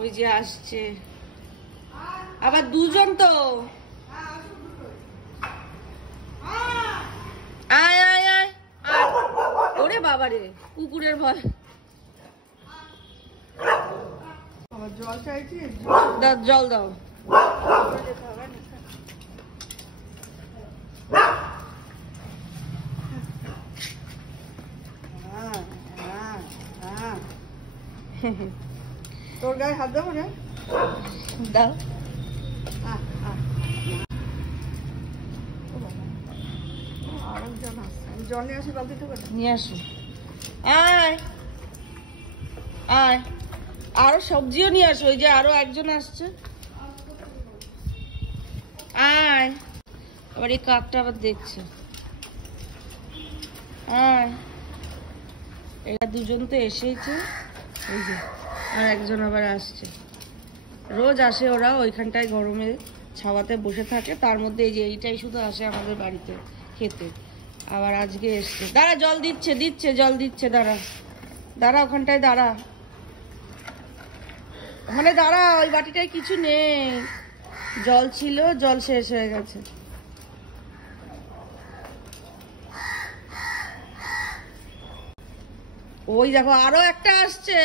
ওই যে আসছে আবার দুজন তো। আয় আয় আয়, ওরে বাবারে কুকুরের ভয়। জল চাইছি, জল দাও। তোর গায়ে হাত দেবো রে, দাও। আরেকজন আসছে, জল নিয়ে আসি বালতিতে করে নিয়ে আসো। আয় আয়, আরো সবজিও নিয়ে আসো, ওই যে আরো একজন আসছে। আয়, আবার এই কাকটা আবার দেখছে। আয়, এরা দুজন তো এসেছে, ওই যে আর একজন আবার আসছে। রোজ আসে ওরা, ওইখানটায় গরমে ছাওয়াতে বসে থাকে, তার মধ্যে এই যে এইটাই শুধু আসে আমাদের বাড়িতে খেতে। আবার আজকে এসছে। দাঁড়া, জল দিচ্ছে দিচ্ছে জল দিচ্ছে, দাঁড়া দাঁড়া, ওখানটায় দাঁড়া, ওখানে দাঁড়া। ওই বাটিটায় কিছু নেই, জল ছিল, জল শেষ হয়ে গেছে। ওই দেখো আরো একটা আসছে।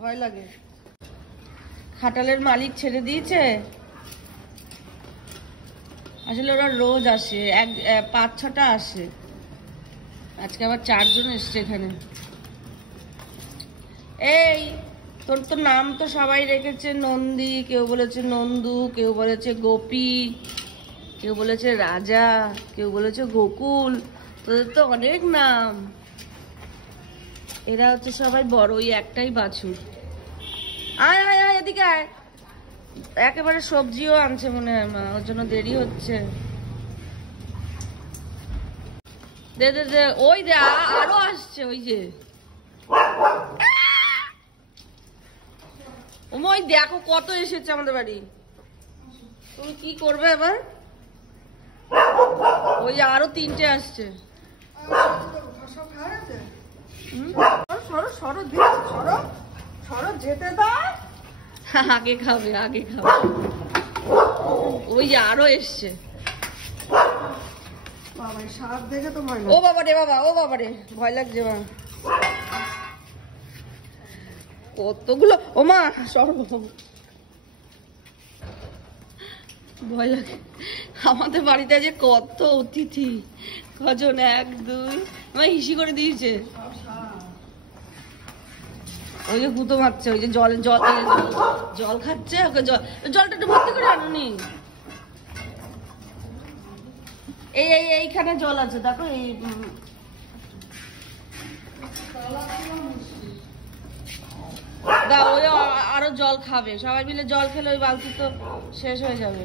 ভয় লাগে। খাটালের মালিক ছেড়ে দিয়েছে। আসলে ওরা রোজ আসে, 5-6টা আসে, আজকে আবার 4 জন এসছে এখানে। এই তোর তো নাম তো সবাই রেখেছে নন্দী, কেউ বলেছে নন্দু, কেউ বলেছে গোপী, কেউ বলেছে রাজা, কেউ বলেছে গোকুল। তোদের তো অনেক নাম। এরা হচ্ছে সবাই বড়, ওই একটাই বাছুর। আয় আয় আয়, এদিকে আয়। একেবারে সবজিও আনছে মনে হয় মা, ওর জন্য দেরি হচ্ছে। দে দে দে, ওই দে আরো আসছে, ওই যে ওই দেখো কত এসেছে আমাদের বাড়ি। তুমি কি করবে এবার? ওই আরো 3টে আসছে। আগে খাবে, আগে খাবে। ওই যে আরো এসছে। ও বাবা রে বাবা, ও বাবা রে, ভয় লাগছে মা, কতগুলো। ও মা সর্ব, ভয় লাগে। আমাদের বাড়িতে যে কত অতিথি, কজন, 1 2, আমার হিসি করে দিয়েছে। ওই যে গুঁতো মারছে, ওই যে জল খাচ্ছে, ওকে জলটা একটু ভর্তি করে আনুনি। এইখানে জল আছে দেখো, এই দাও। ওই আরো জল খাবে, সবাই মিলে জল খেলে ওই বালতি তো শেষ হয়ে যাবে।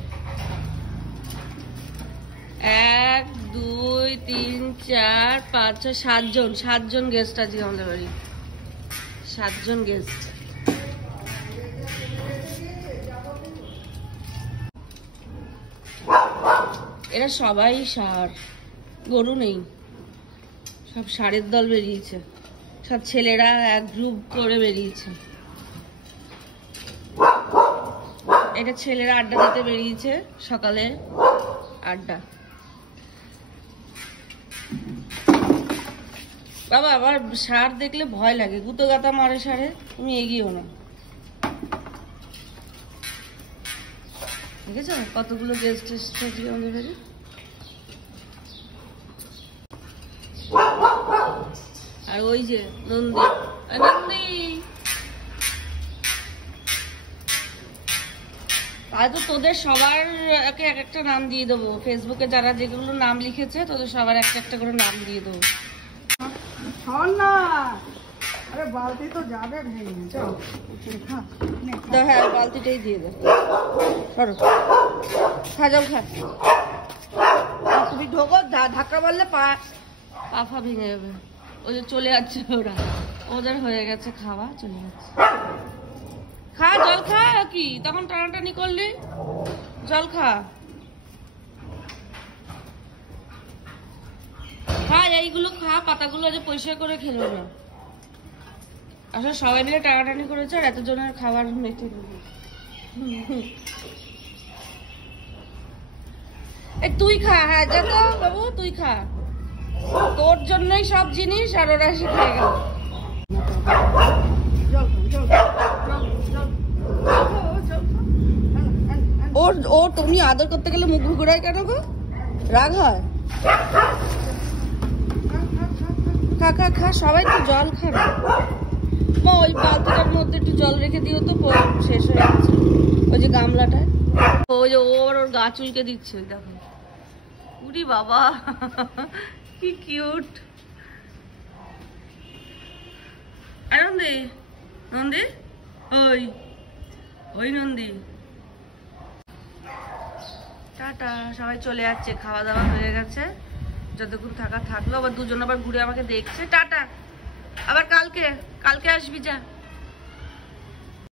1 2 3 4 5 6 7 জন গেস্ট আছে আমাদের বাড়ি, 7 জন গেস্ট। এরা সবাই ষাঁড়, গরু নেই, সব ষাঁড়ের দল বেরিয়েছে, সব ছেলেরা এক গ্রুপ করে বেরিয়েছে। এটা ছেলেরা আড্ডা দিতে বেরিয়েছে, সকালে আড্ডা। বাবা আবার ষাঁড় দেখলে ভয় লাগে, গুতো গাতা মারে ষাঁড়ে, তুমি এগিয়েও না। দেখেছো কতগুলো গেস্ট এসেছে আমাদের বাড়ি। আর ওই যে নন্দী, নন্দী তো তোদের সবার এক একটা নাম দিয়ে দেবো, ফেসবুকে যারা যেগুলো নাম লিখেছে তোদের সবার একটা একটা করে নাম দিয়ে দেবো। বালতি তো যাবে ভেঙে, হ্যাঁ বালতিটাই দিয়ে দে। খা, জল খা। তুমি ঢোকো, ধাক্কা মারলে পা ফা ভেঙে যাবে। ওই যে চলে যাচ্ছে ওরা, ওদের হয়ে গেছে খাওয়া, চলে যাচ্ছে। খা, জল খা, কি তখন টানাটানি করলি, জল খা। খা, এইগুলো খা, পাতাগুলো আজ পরিষ্কার করে খেলো না। আসলে সবাই মিলে টানাটানি করেছে আর এতজনের খাবার মেটে নেবে। তুই খা, হ্যাঁ যা তো বাবু, তুই খা, তোর জন্যই সব জিনিস আর ওরা এসে খেয়ে গেল। ও তুমি আদর করতে গেলে মুখ ঘুরায় কেন গো? রাগ হয়? খা খা খা, সবাই তো জল খা না। মা ওই বালতিটার মধ্যে একটু জল রেখে দিও তো, শেষ হয়ে যাচ্ছে ওই যে গামলাটায়। ওই যে ওর গা চুলকে দিচ্ছে, ওই দেখো। উরি বাবা কি কিউট। নন্দী, নন্দী, ওই ওই নন্দী। টাটা, সবাই চলে যাচ্ছে, খাওয়া দাওয়া হয়ে গেছে, যতক্ষণ থাকা থাকলো। আবার দুজন আবার ঘুরে আমাকে দেখছে। টাটা, আবার কালকে আসবি, যা।